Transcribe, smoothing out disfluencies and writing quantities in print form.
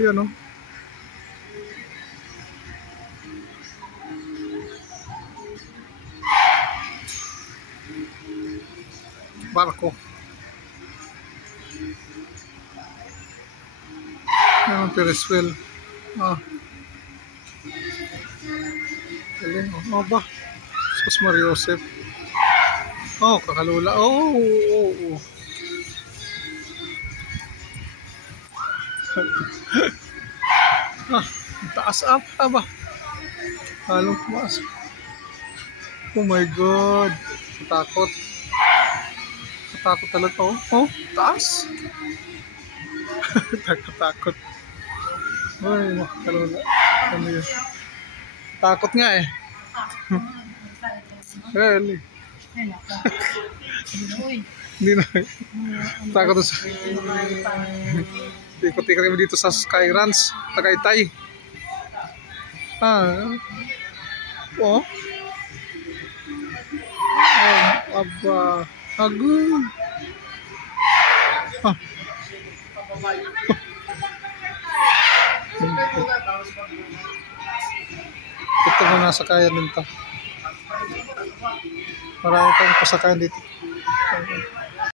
Yan o. Barko. Yan ang Ferris wheel. Ah. Galing. Oh ba? Sus Mariosep. Oh, kakalula. Oh, oh, oh. Ah, taas up ba? Halong tumaas. Oh my God. Katakot. Katakot talaga. Oh, oh, taas. Takot. Ay, makalula. Ano yun? Takot nga eh. Really? Hindi na. Takot sa... Ikot-ikot kami dito sa Sky Ranch, Tagaytay. Ah. Oh. Oh, aba. Agum. Ah. Ito na nasa kaya din to. Marami pang pasakayan dito.